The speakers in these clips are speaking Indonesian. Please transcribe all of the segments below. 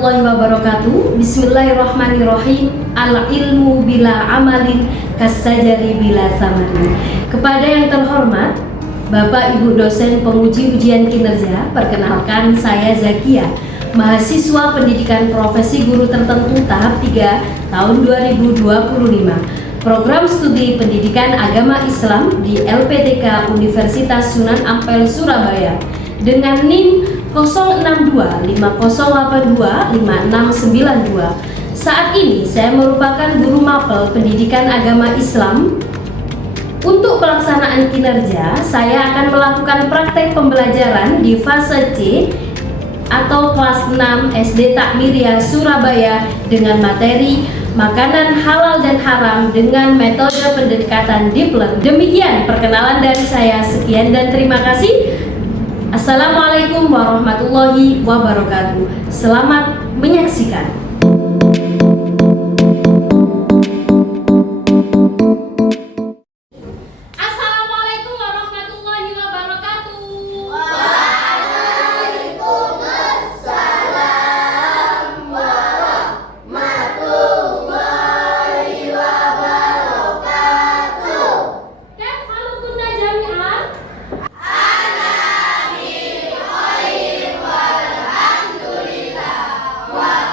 warahmatullahi wabarakatuh. Bismillahirrahmanirrahim. Al-ilmu bila amalin kasajari bila samarin. Kepada yang terhormat Bapak Ibu dosen penguji ujian kinerja, perkenalkan saya Zakia, mahasiswa pendidikan profesi guru tertentu tahap 3 tahun 2025, program studi pendidikan agama Islam di LPTK Universitas Sunan Ampel Surabaya dengan NIM 06250825692. Saat ini saya merupakan guru mapel pendidikan agama Islam. Untuk pelaksanaan kinerja, saya akan melakukan praktek pembelajaran di fase C atau kelas 6 SD Takmiriyah Surabaya dengan materi makanan halal dan haram dengan metode pendekatan deep learning. Demikian perkenalan dari saya. Sekian dan terima kasih. Assalamualaikum warahmatullahi wabarakatuh. Selamat menyaksikan. Assalamualaikum warahmatullahi wabarakatuh. Waalaikumsalam warahmatullahi wabarakatuh. Kaifalukunna jami'an? Ana bi khair walhamdulillah wa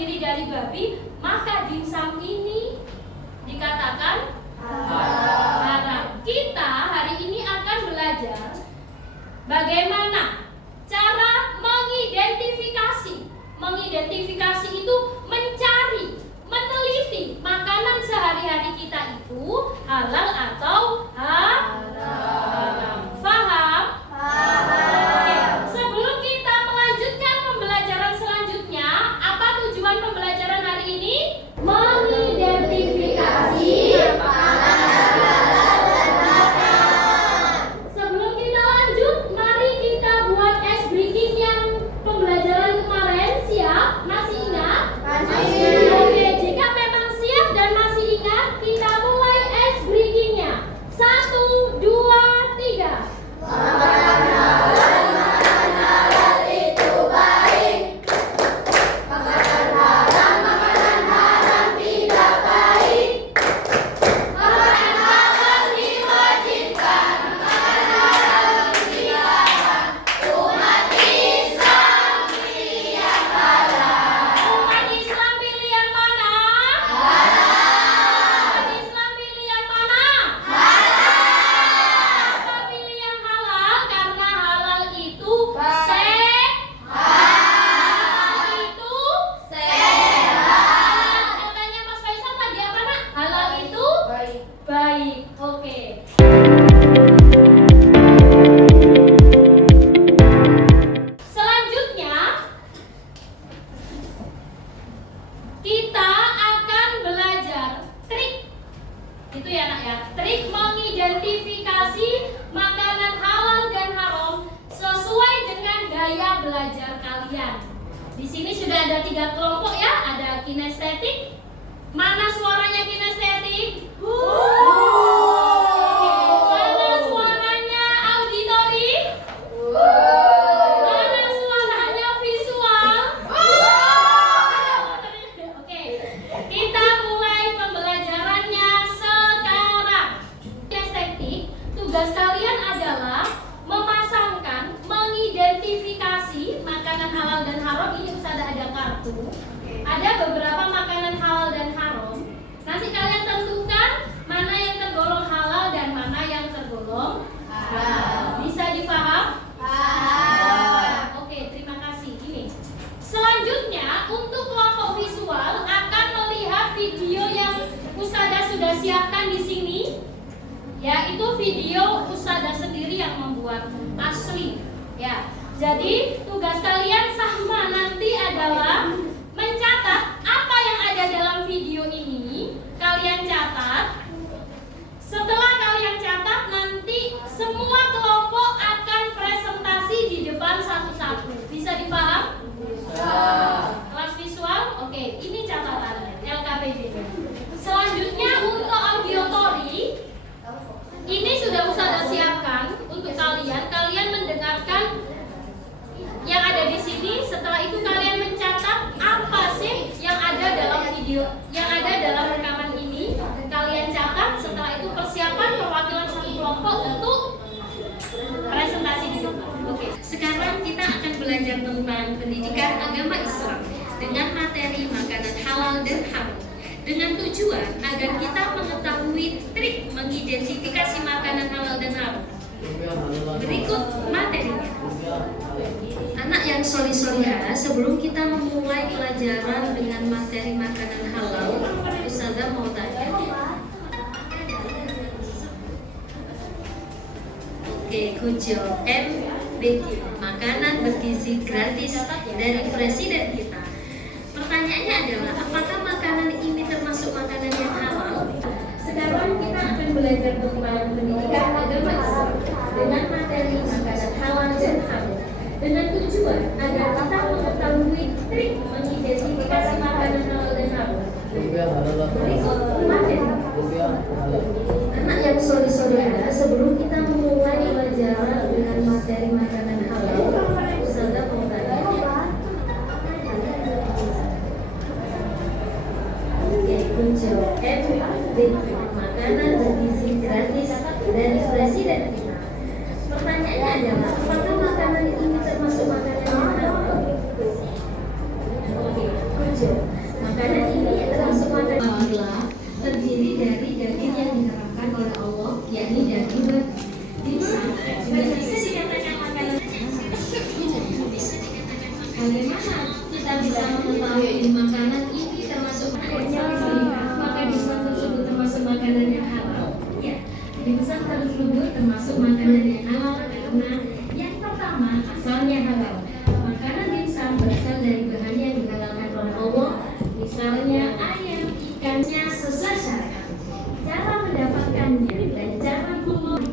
terdiri dari babi, maka dimsum ini dikatakan haram. Kita hari ini akan belajar bagaimana cara mengidentifikasi. Mengidentifikasi itu mencari, meneliti makanan sehari-hari kita itu halal atau haram. Faham? Oke, sebelum kita melanjutkan pembelajaran selanjutnya, apa tujuan pembelajaran hari ini? Mengidentifikasi Sebelum kita lanjut, mari kita buat ice breaking yang pembelajaran kemarin. Siap? Masih ingat? Masih. Oke, jika memang siap dan masih ingat, kita mulai ice breakingnya. 1, 2, 3. Makanan halal itu baik. Makanan haram tidak baik. Makanan halal diwajibkan, makanan haram dilarang. Umat Islam pilih yang halal. Umat Islam pilih yang mana? Halal. Umat Islam pilih yang mana? Halal. Kenapa pilih yang halal? Karena halal itu Baik. halal itu Sehat. Katanya Mas Faisal tadi apa nak? Halal itu Baik. baik. Oke. Selanjutnya kita akan belajar trik. Itu ya nak ya. Trik mengidentifikasi makanan halal dan haram sesuai dengan gaya belajar kalian. Di sini sudah ada 3 kelompok ya. Ada kinestetik. Mana suaranya kinestetik? Mana suaranya auditori? Mana suaranya visual? Oke, kita mulai pembelajarannya sekarang. Kinestetik, tugas kalian adalah memasangkan, mengidentifikasi makanan halal dan haram. Ini Ustazah ada kartu. Ada beberapa makanan halal dan haram. Nanti kalian tentukan mana yang tergolong halal dan mana yang tergolong haram. Bisa dipaham? Oke, terima kasih. Ini. Selanjutnya, untuk kelompok visual akan melihat video yang Ustazah sudah siapkan di sini. Yaitu video Ustazah sendiri yang membuat asli. Ya. Jadi, tugas kalian sama nanti adalah mencatat apa yang ada dalam video ini. Kalian catat. Setelah kalian catat, nanti semua kelompok akan presentasi di depan satu-satu. Bisa dipaham? Kelas visual? Oke, ini catatannya LKPD. Selanjutnya untuk audiotori, ini sudah Ustazah siapkan untuk kalian. Kalian mendengarkan yang ada di sini. Setelah itu kalian mencatat apa sih yang ada dalam video, yang ada dalam rekaman ini. Kalian catat. Setelah itu persiapan perwakilan satu kelompok untuk presentasi di depan. Oke. Sekarang kita akan belajar tentang pendidikan agama Islam dengan materi makanan halal dan haram, dengan tujuan agar kita mengetahui trik mengidentifikasi makanan halal dan haram. Berikut materinya. Anak yang solih-solihah, sebelum kita memulai pelajaran dengan materi makanan halal, Ustazah mau tanya. Oke, good job. MBG, makanan bergizi gratis dari presiden kita. Pertanyaannya adalah, apakah makanan ini termasuk makanan yang halal? Sekarang kita akan belajar tentang pendidikan agama Islam dengan materi makanan halal dan haram, dengan tujuan agar kita mengetahui trik mengidentifikasi makanan halal dan haram. Berikut materi. Anak yang solih-solihah, sebelum kita memulai pelajaran dengan materi makanan halal, Ustazah mau tanya. Oke, kunci MBG, makanan bergizi gratis dari presiden kita. Pertanyaannya adalah, apakah makanan ini termasuk makanan yang halal? Oke, kunci makanan ini termasuk maka dipesan tersebut termasuk makanan yang halal. Ya, dipesan tersebut termasuk makanan yang halal karena yang pertama asalnya halal. Makanan dimsum berasal dari bahan yang dihalalkan oleh Allah, misalnya ayam, ikannya sesuai syariat. Cara mendapatkannya dan cara mengolah.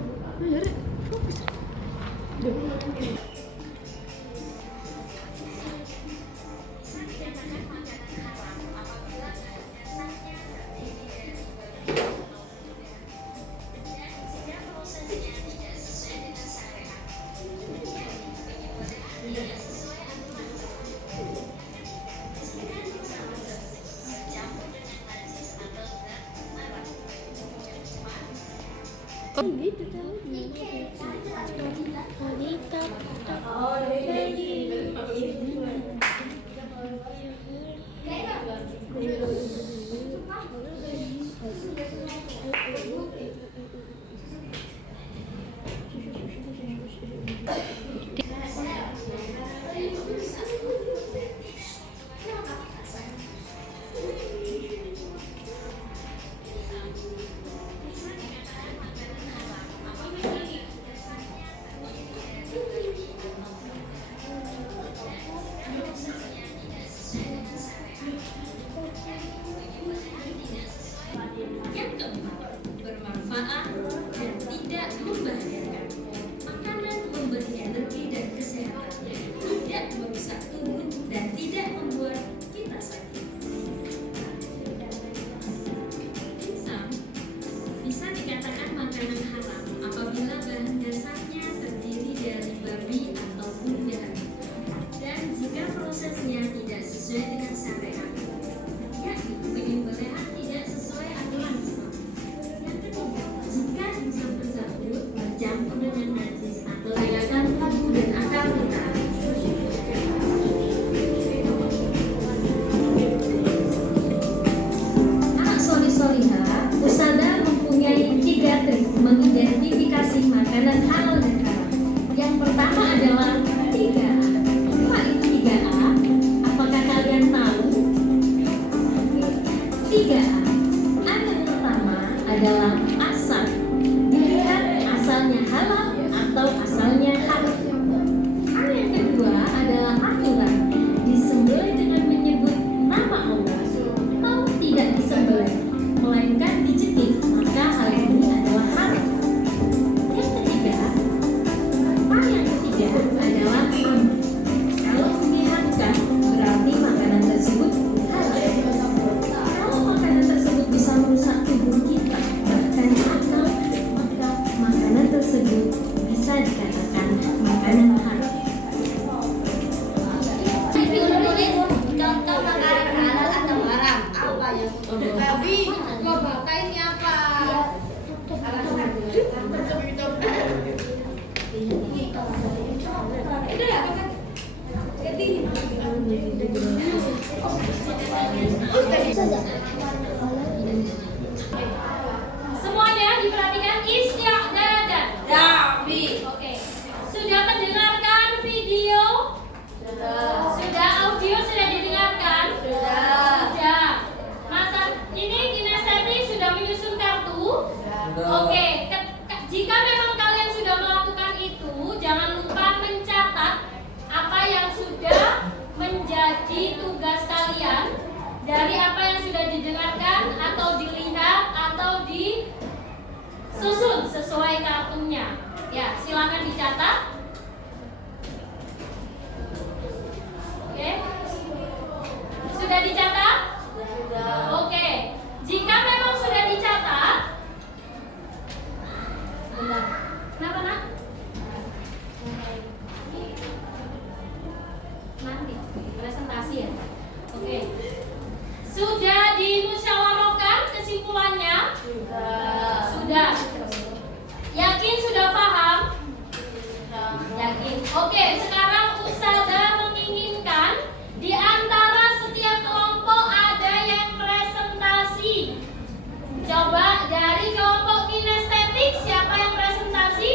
Yang keempat, bermanfaat dan tidak membahayakan. Makanan memberi energi dan kesehatan, tidak merusak tubuh dan tidak membuat kita sakit. Dimsum bisa dikatakan makanan haram apabila bahan dasarnya terdiri dari babi atau unggas dan jika prosesnya tidak sesuai dengan syariat, yakni penyembelihan tidak sesuai aturan Islam. Yang ketiga, jika dimsum tersebut bercampur dengan najis atau menggunakan tubuh dan akal kita. Anak solih-solihah, Ustazah mempunyai 3 trik mengidentifikasi makanan halal dan haram. Yang pertama adalah 3A. Apa itu 3A? Apakah kalian tahu? 3A. A yang pertama adalah asal. Dilihat asalnya halal atau asalnya haram. A yang kedua adalah aturan. Disembelih dengan menyebut nama Allah atau tidak disembelih, melainkan dicekik, maka hal ini adalah haram. Yang ketiga, A yang ketiga adalah aman. Kalau menyehatkan, berarti makanan tersebut halal. Kalau makanan tersebut bisa merusak tubuh kita, bahkan akal, maka makanan tersebut bisa dikatakan makanan haram. Contoh makanan halal atau haram apa yang babi mau bakar ini apa? Semuanya diperhatikan istiadat. Babi. Oke. Sudah mendengarkan video? Sudah audio sudah didengarkan? Sudah. Masa ini kinestetik sudah menyusun kartu? Oke. Jika memang kalian sudah melakukan itu, jangan lupa mencatat apa yang sudah menjadi tugas kalian dari apa yang sudah didengarkan atau dilihat atau disusun sesuai kartunya. Ya, silakan dicatat. Oke. Sudah dicatat? Oke. Jika memang sudah dicatat, kenapa nak? Nanti presentasi ya. Oke. Sudah dimusyawarahkan kesimpulannya? Sudah. Yakin sudah paham? Yakin. Oke, sekarang Ustazah menginginkan di antara setiap kelompok ada yang presentasi. Coba dari kelompok kinestetik siapa yang presentasi?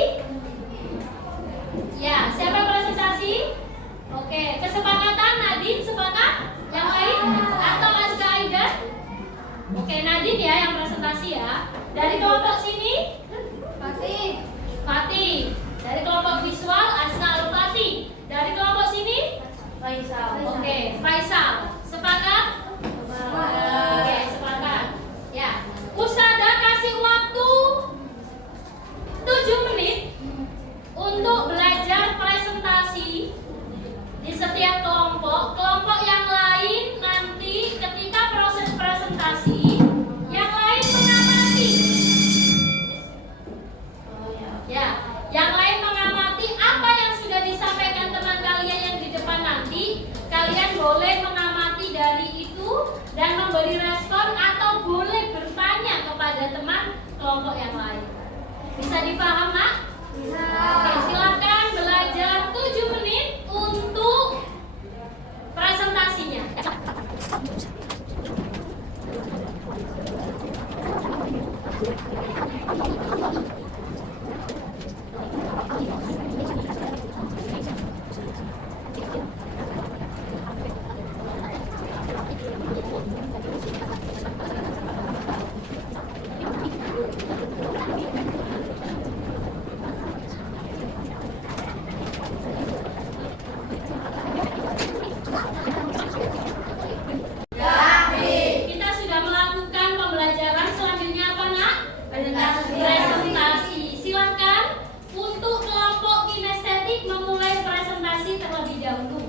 Ya, siapa yang presentasi? Oke, kesepakatan Nadine sepakat? Yang lain? Nadine ya yang presentasi ya. Dari kelompok sini Fatih. Fatih. Dari kelompok visual Asna Al-Fatih. Dari kelompok sini Faisal. Oke, Faisal. Sepakat? Oke, sepakat. Ya. Usada kasih waktu 7 menit untuk belajar presentasi di setiap kelompok. Kelompok yang lain nanti ketika proses presentasi, yang lain mengamati. Ya, yang lain mengamati apa yang sudah disampaikan teman kalian yang di depan nanti. Kalian boleh mengamati dari itu dan memberi respon atau boleh bertanya kepada teman kelompok yang lain. Bisa dipaham, Nak? Bisa. Oke, silakan belajar 7 menit untuk presentasinya. Kita sudah melakukan pembelajaran. Selanjutnya apa, Nak? Presentasi. Silakan untuk kelompok kinestetik memulai presentasi terlebih dahulu.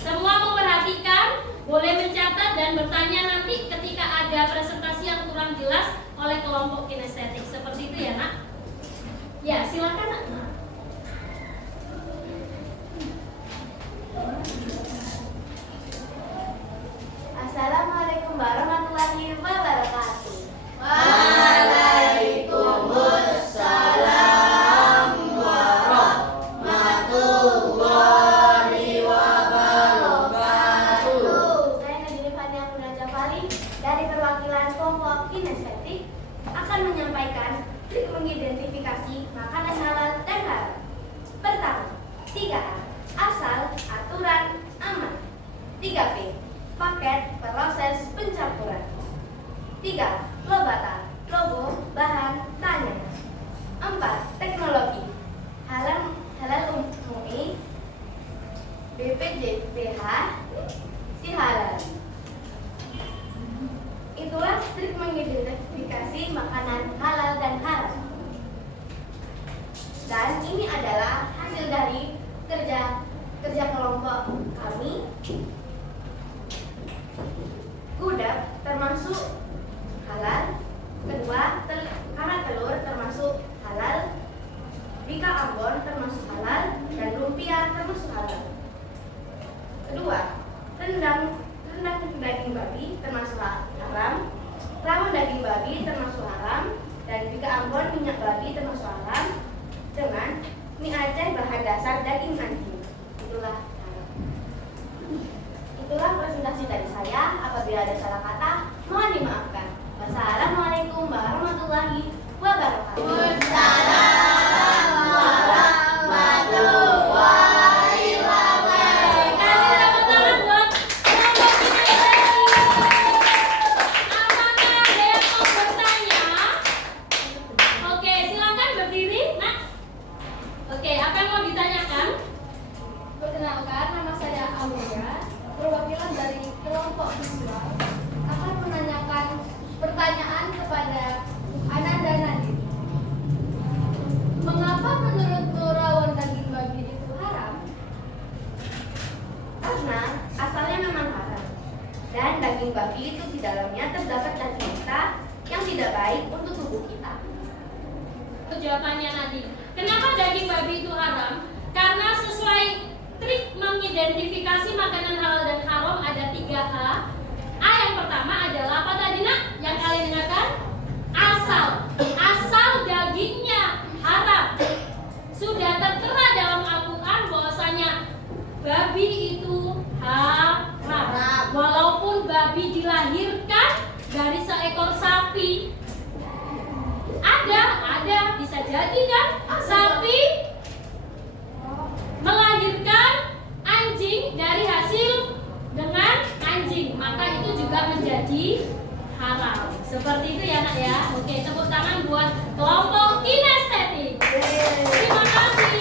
Semua memperhatikan, boleh mencatat dan bertanya nanti ketika ada presentasi yang kurang jelas oleh kelompok kinestetik. Seperti itu ya, Nak? Ya, silakan, Nak. Assalamualaikum warahmatullahi wabarakatuh. Waalaikumsalam warahmatullahi wabarakatuh. Saya Nadine Fania Munajafali dari perwakilan kelompok kinestetik akan menyampaikan trik mengidentifikasi makanan halal dan haram. Pertama, 3A, asal, aturan, aman. 3P, paket, proses, pencampuran. 3. Lobata, logo, bahan, tanya. 4. Teknologi, halal umumi, BPJPH, si halal. Itulah trik mengidentifikasi makanan halal dan haram. Dan ini adalah hasil dari kerja kelompok kami. Gudeg termasuk halal. Kedua, karak telur termasuk halal. Bika Ambon termasuk halal dan lumpia termasuk halal. Kedua, rendang daging babi termasuk haram. Rawon daging babi termasuk haram dan bika Ambon minyak babi termasuk haram dengan mie Aceh bahan dasar daging anjing. Itulah haram. Itulah presentasi dari saya. Apabila ada salah kata, mohon dimaafkan. Wassalamualaikum warahmatullahi wabarakatuh. Warahmatullahi wabarakatuh. Kasih tepuk tangan buat kelompok kinestetik. Apakah ada yang mau bertanya? Oke, silakan berdiri, Nak. Oke, apa yang mau ditanyakan? Perkenalkan, nama saya Aulia, perwakilan dari kelompok visual, akan menanyakan pertanyaan kepada Ana dan Nadine. Mengapa menurutmu rawon daging babi itu haram? Karena asalnya memang haram, dan daging babi itu di dalamnya terdapat cacing mentah yang tidak baik untuk tubuh kita. Jawabannya Nadine. Kenapa daging babi itu haram? Karena sesuai trik mengidentifikasi makanan halal dan haram ada 3A. A yang pertama adalah apa tadi, Nak? Yang kalian dengarkan? Asal. Asal dagingnya haram. Sudah tertera dalam Al-Quran bahwasanya babi itu haram. Walaupun babi dilahirkan dari seekor sapi. Ada, bisa jadi kan? Sapi melahirkan anjing dari hasil dengan anjing, maka itu juga menjadi haram. Seperti itu ya nak ya. Oke, tepuk tangan buat kelompok kinestetik. Terima kasih.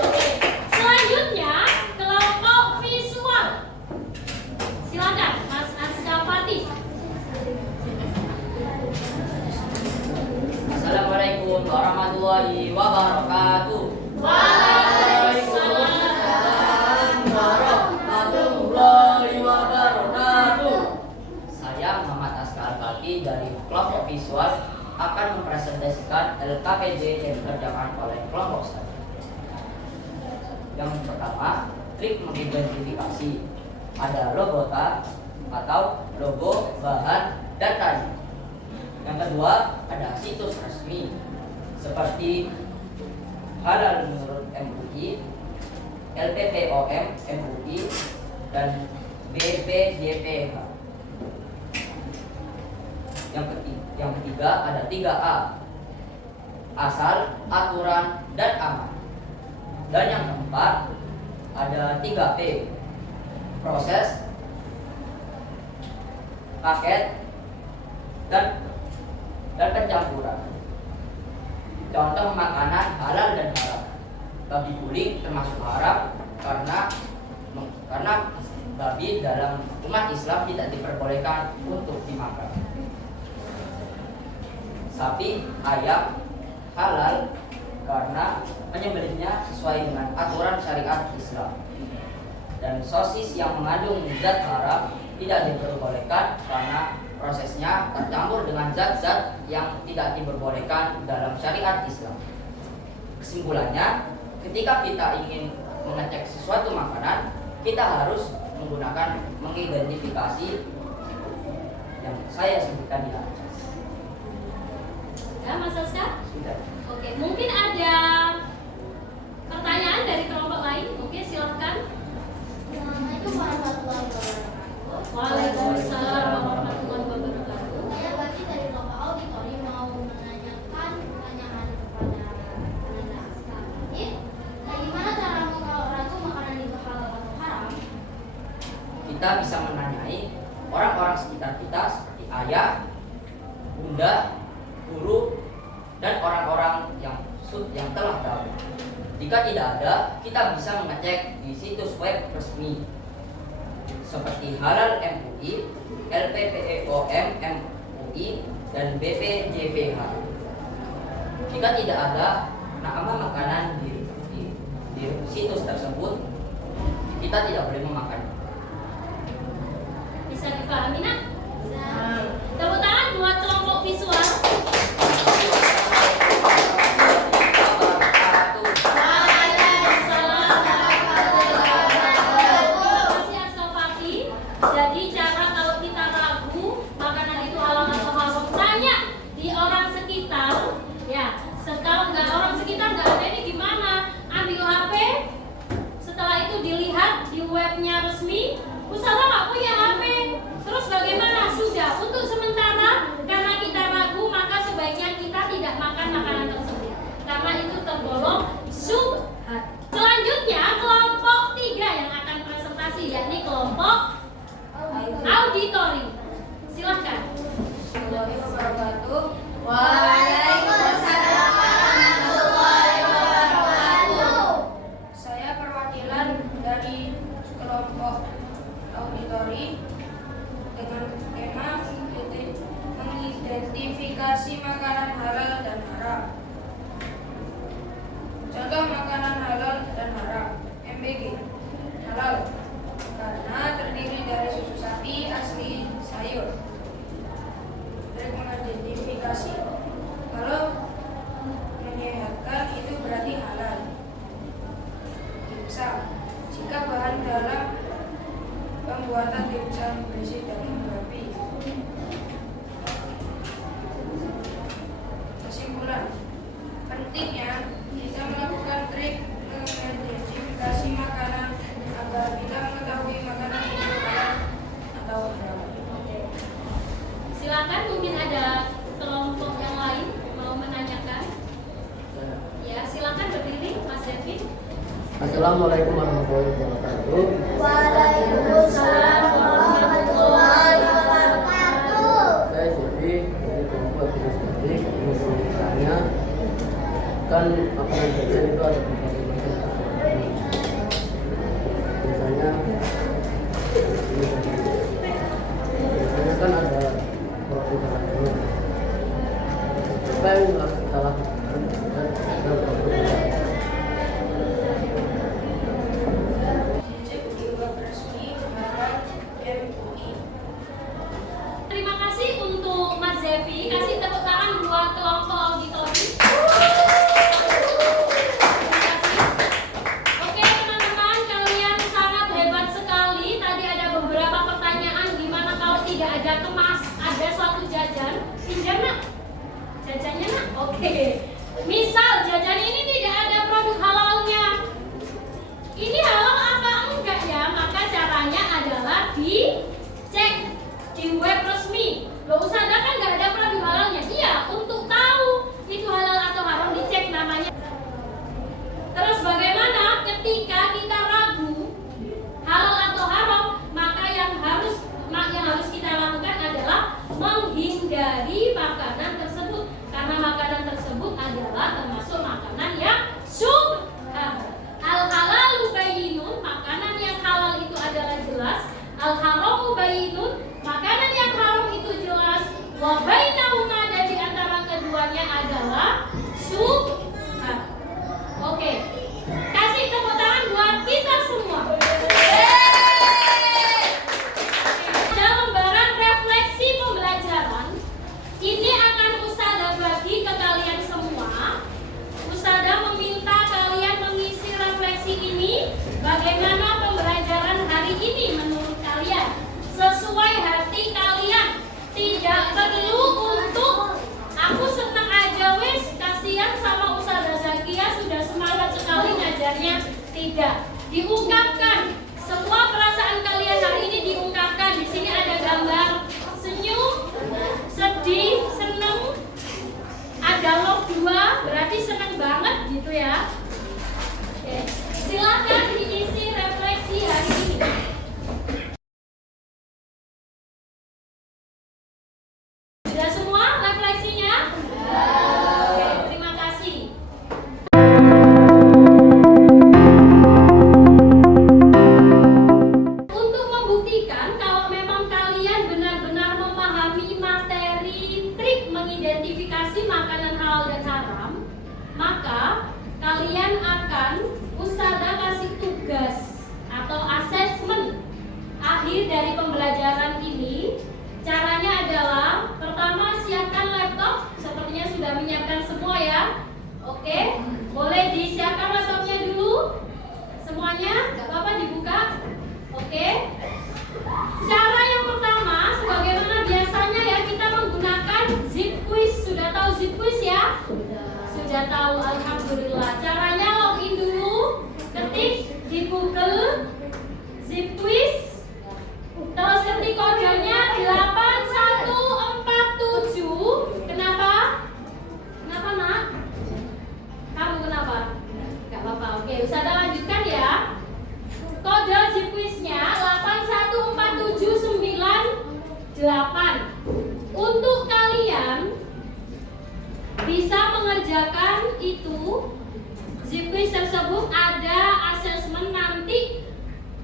Oke, selanjutnya kelompok visual. Silakan Mas Askafati. Assalamualaikum warahmatullahi wabarakatuh. Waalaikumsalam. Warahmatullahi wabarakatuh. Saya Muhammad Askar Falki dari kelompok visual akan mempresentasikan LKPD yang dikerjakan oleh kelompok saya. Yang pertama, trik mengidentifikasi. Ada logota atau logo, bahan, dan tadi. Yang kedua, ada situs resmi seperti Halal menurut MUI, LPPOM MUI, dan BPJPH. Yang ketiga ada 3A, asal, aturan, dan aman. Dan yang keempat ada 3P, proses, paket, dan pencampuran. Contoh makanan halal dan haram. Babi guling termasuk haram karena babi dalam umat Islam tidak diperbolehkan untuk dimakan. Sapi, ayam halal karena menyembelihnya sesuai dengan aturan syariat Islam. Dan sosis yang mengandung zat haram tidak diperbolehkan karena prosesnya tercampur dengan zat-zat yang tidak diperbolehkan dalam syariat Islam. Kesimpulannya, ketika kita ingin mengecek sesuatu makanan, kita harus mengidentifikasi yang saya sebutkan di atas. Ya, Mas Aska? Sudah. Oke, mungkin ada pertanyaan dari kelompok lain. Oke, silahkan. Assalamualaikum warahmatullahi wabarakatuh. Waalaikumsalam warahmatullahi wabarakatuh. Saya Wati dari kelompok auditori mau menanyakan pertanyaan kepada Anda sekarang. Bagaimana caramu kalau ragu makanan itu halal atau haram? Kita bisa menanyai orang-orang sekitar kita seperti ayah, bunda, guru, dan orang-orang yang telah tahu. Jika tidak ada, kita bisa mengecek di situs web resmi seperti Halal MUI, LPPOM MUI, dan BPJPH. Jika tidak ada nama makanan di situs tersebut, kita tidak boleh memakannya. Bisa dipahami nak? Tepuk tangan buat kelompok visual. Jadi cara kalau kita ragu makanan itu halal atau haram, tanya di orang sekitar. Ya, kalau nggak orang sekitar nggak ada ini gimana? Ambil HP, setelah itu dilihat di webnya resmi. Ustazah nggak punya HP, terus bagaimana? Sudah, untuk sementara karena kita ragu maka sebaiknya kita tidak makan makanan tersebut karena itu tergolong syubhat. Selanjutnya kelompok 3 yang akan presentasi yakni kelompok auditori. Silahkan. Waalaikumsalam warahmatullahi wabarakatuh. Saya perwakilan dari kelompok auditori dengan tema mengidentifikasi makanan halal dan haram. Contoh makanan halal dan haram. MBG halal karena terdiri dari susu sapi asli sayur. Trik mengidentifikasi, kalau menyehatkan itu berarti halal. Dimsum, jika bahan dalam pembuatan dimsum berisi daging babi. Kesimpulan, pentingnya kita melakukan trik mengidentifikasi makanan agar kita mengetahui makanan itu halal atau haram. Silakan, mungkin ada kelompok yang lain mau menanyakan. Ya, silakan berdiri Mas Devin. Assalamualaikum warahmatullahi wabarakatuh. Waalaikumsalam warahmatullahi wabarakatuh. Misal jajan ini tidak ada produk halalnya. Ini halal apa enggak ya? Maka caranya adalah dicek di web resmi. Loh, Ustazah kan nggak ada produk halalnya. Iya, untuk tahu itu halal atau haram dicek namanya. Terus bagaimana ketika kita ragu halal atau haram, maka yang harus kita lakukan adalah menghindari makanan tersebut, karena makanan tersebut adalah termasuk makanan yang syubhat. Al halalu bayyinun, makanan yang halal itu adalah jelas. Al haramu bayyinun, makanan yang haram itu jelas. Wa bainahuma, dan di antara keduanya adalah syubhat. Oke, kasih tepuk tangan buat kita semua. Dalam lembaran refleksi pembelajaran ini akan Ustazah bagi ke kalian semua. Ustazah meminta kalian mengisi refleksi ini. Bagaimana pembelajaran hari ini menurut kalian? Sesuai hati kalian. Tidak perlu untuk aku senang aja wes, kasihan sama Ustazah Zakia sudah semangat sekali ngajarnya. Tidak, diungkapkan semua perasaan kalian hari ini, diungkapkan. Di sini ada gambar senyum, sedih, seneng, ada log 2, berarti seneng banget gitu ya. Oke, silakan diisi refleksi hari ini. Sudah semua refleksinya? Oke, terima kasih. Untuk membuktikan kalau memang kalian benar-benar memahami materi trik mengidentifikasi makanan halal dan haram, maka kalian akan Ustazah kasih tugas atau asesmen akhir dari pembelajaran ini. Caranya adalah pertama, siapkan laptop, sepertinya sudah menyiapkan semua ya. Oke, boleh disiapkan laptopnya dulu semuanya, gak apa-apa dibuka. Oke, cara yang pertama, sebagaimana biasanya ya, kita menggunakan zip quiz. Sudah tahu zip quiz ya? Sudah tahu, alhamdulillah. Caranya login dulu, ketik di Google zip quiz, terus ketik kodenya 8147. Kenapa? Kenapa nak? Kamu kenapa? Gak apa-apa. Oke, Ustazah lanjutkan ya. Kode zip quiznya 814798. Untuk kalian bisa mengerjakan itu zip quiz tersebut, ada asesmen nanti.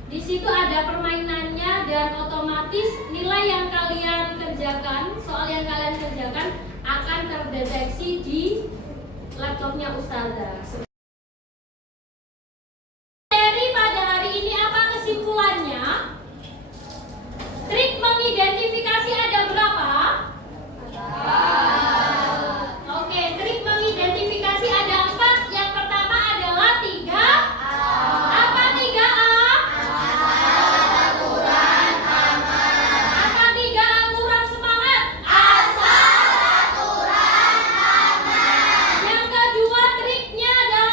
Di situ ada permainannya dan otomatis nilai yang kalian kerjakan, soal yang kalian kerjakan akan terdeteksi di laptopnya Ustazah. Materi pada hari ini apa kesimpulannya? Trik mengidentifikasi ada berapa? Oke, trik mengidentifikasi ada 4. Yang pertama adalah 3. Apa 3A? Apa 3A? Kurang semangat. Yang kedua triknya adalah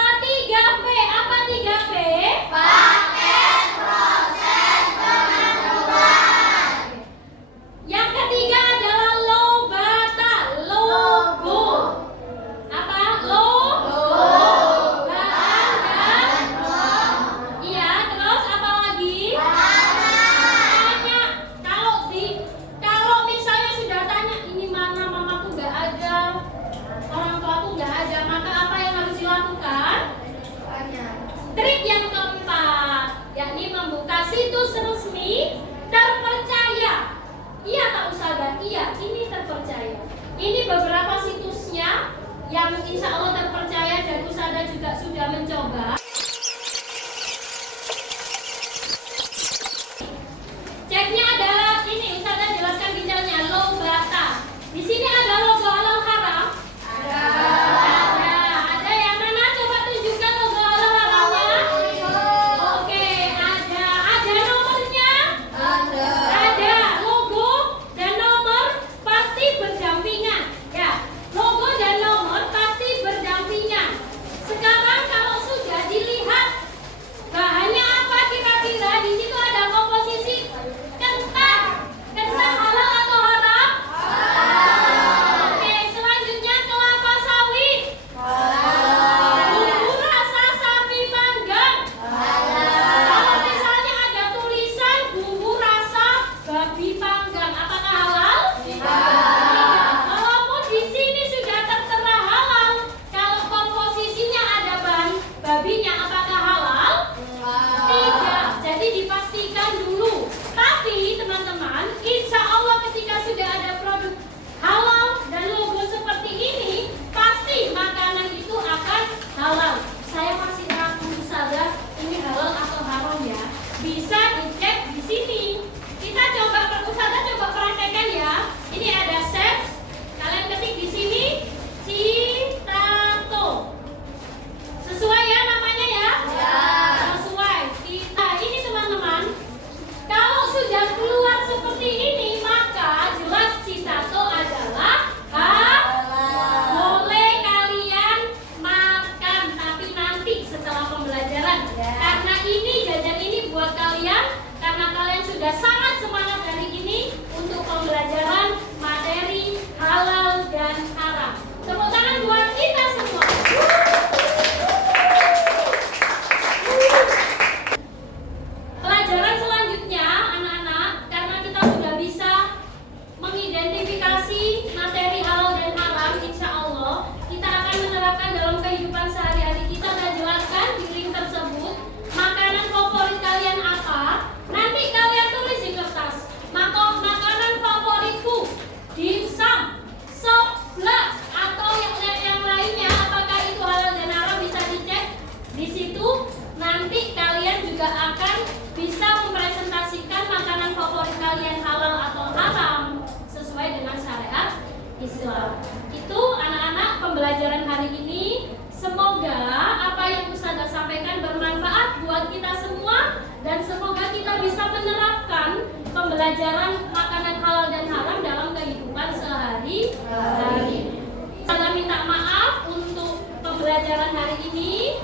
pembelajaran makanan halal dan haram dalam kehidupan sehari-hari. Saya minta maaf untuk pembelajaran hari ini.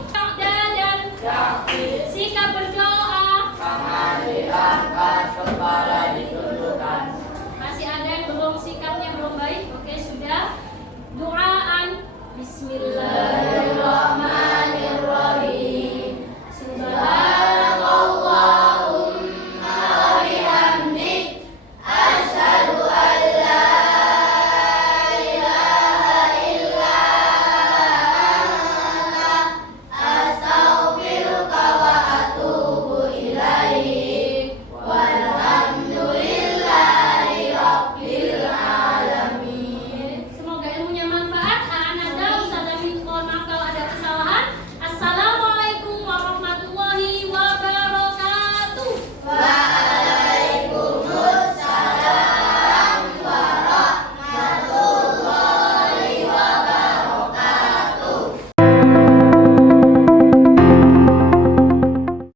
Dan sikap berdoa. Tangan diangkat, kepala ditundukkan. Masih ada yang belum sikapnya belum baik? Oke, sudah. Doaan. Bismillah.